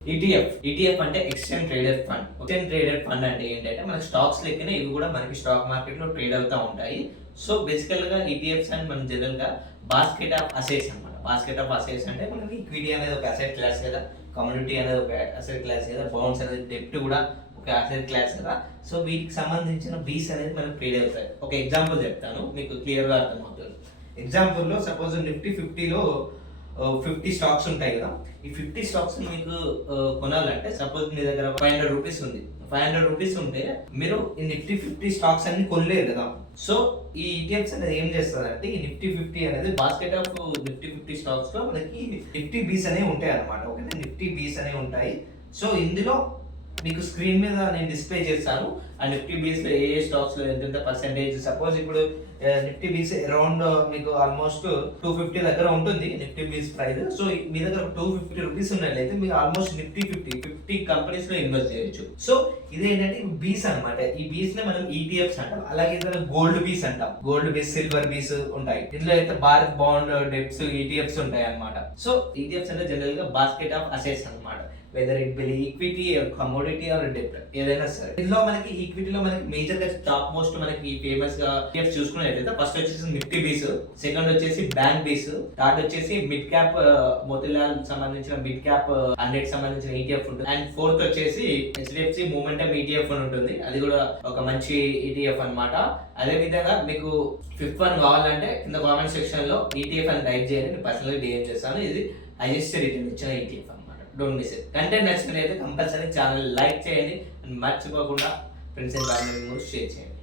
ETF అంటే exchange traded fund. Exchange traded fund అంటే ఏంటంటే మన స్టాక్స్ లెక్కనే ఇవి కూడా మనకి స్టాక్ మార్కెట్ లో ట్రేడ్ అవుతా ఉంటాయి. సో బేసికల్ గా ఈటీఎఫ్స్ అని మనం జనరల్ గా బాస్కెట్ ఆఫ్ అసెట్స్ అన్నమాట. బాస్కెట్ ఆఫ్ అసెట్స్ అంటే మనకి ఈక్విటీ అనేది ఒక అసెట్ క్లాస్ కదా, కమ్యూనిటీ అనేది ఒక అసెట్ క్లాస్ కదా, బౌండ్స్ అనేది డెప్ట్ కూడా ఒక అసెట్ క్లాస్ కదా. సో వీటికి సంబంధించిన బీస్ అనేది మనకు ట్రేడ్ అవుతాయి. ఒక ఎగ్జాంపుల్ చెప్తాను మీకు క్లియర్ గా అర్థమవుతుంది. ఎగ్జాంపుల్ లో సపోజ్ నిఫ్టీ 50లో 50 స్టాక్స్ ఉంటాయి కదా. ఈ 50 స్టాక్స్ మీకు కొనాలంటే సపోజ్ మీ దగ్గర 500 రూపీస్ ఉంది. 500 రూపీస్ ఉంటే మీరు ఈ నిఫ్టీ 50 స్టాక్స్ అన్ని కొనలేరు కదా. సో ఈ ఈటీఎఫ్స్ అనేది ఏం చేస్తారంటే ఈ నిఫ్టీ 50 అనేది బాస్కెట్ ఆఫ్ నిఫ్టీ 50 స్టాక్స్ లో మనకి నిఫ్టీ బీస్ అనేవి ఉంటాయి అనమాట. ఓకేనా, నిఫ్టీ బీస్ అనేవి ఉంటాయి. సో ఇందులో మీకు స్క్రీన్ మీద నేను డిస్ప్లే చేస్తాను. ఆ నిఫ్టీ బీస్ లో ఏ స్టాక్స్ లో ఎంత పర్సెంటేజ్. సపోజ్ ఇప్పుడు నిఫ్టీ బీస్ అరౌండ్ మీకు ఆల్మోస్ట్ 250 దగ్గర ఉంటుంది నిఫ్టీ బీస్ ప్రైస్. సో మీ దగ్గర 250 రూపీస్ ఉన్నట్లయితే మీరు ఆల్మోస్ట్ నిఫ్టీ 50 కంపెనీస్ లో ఇన్వెస్ట్ చేయొచ్చు. సో ఇది ఏంటంటే బీస్ అనమాట. ఈ బీస్ నే మనం ఈటీఎఫ్స్ అంటాం. అలాగే గోల్డ్ బీస్ అంటాం. గోల్డ్ బీస్, సిల్వర్ బీస్ ఉంటాయి. ఇందులో అయితే భారత్ బాండ్ డెప్స్ ఈటీఎఫ్స్ ఉంటాయి అనమాట. సో ఈటీఎఫ్స్ అంటే జనరల్ గా బాస్కెట్ ఆఫ్ అసెట్స్ అనమాట. Whether it be equity, commodity or డెప్ట్ ఏదైనా సరే. ఇందులో మనకి ఈక్విటీలో మనకి మేజర్ గా టాప్ మోస్ట్ మనకి ఫేమస్ గా ఈటీఎఫ్స్ చూసుకున్నట్లయితే ఫస్ట్ వచ్చేసి నిఫ్టీ బీస్, సెకండ్ వచ్చేసి బ్యాంక్ బీస్, థర్డ్ వచ్చేసి మిడ్ క్యాప్ మోతిలాల్ సంబంధించిన మిడ్ క్యాప్ 100 సంబంధించిన ఈటీఎఫ్ ఉంటుంది. అండ్ ఫోర్త్ వచ్చేసి హెచ్డిఎఫ్సి మూమెంటం ఈటీఎఫ్ అని ఉంటుంది. అది కూడా ఒక మంచి ఈటీఎఫ్ అన్నమాట. అదే విధంగా మీకు ఫిఫ్త్ వన్ కావాలంటే కింద కామెంట్ సెక్షన్ లో ఈటీఎఫ్ అని టైప్ చేయండి. నేను పర్సనల్ డిఎం చేస్తాను. ఇది హైయెస్ట్ రిటర్న్ ఇచ్చిన ఈటీఎఫ్ అన్నమాట. Don't miss it. కంటెంట్ నచ్చినట్లయితే కంపల్సరీ ఛానల్ లైక్ చేయండి. మర్చిపోకుండా friends and family members share చేయండి.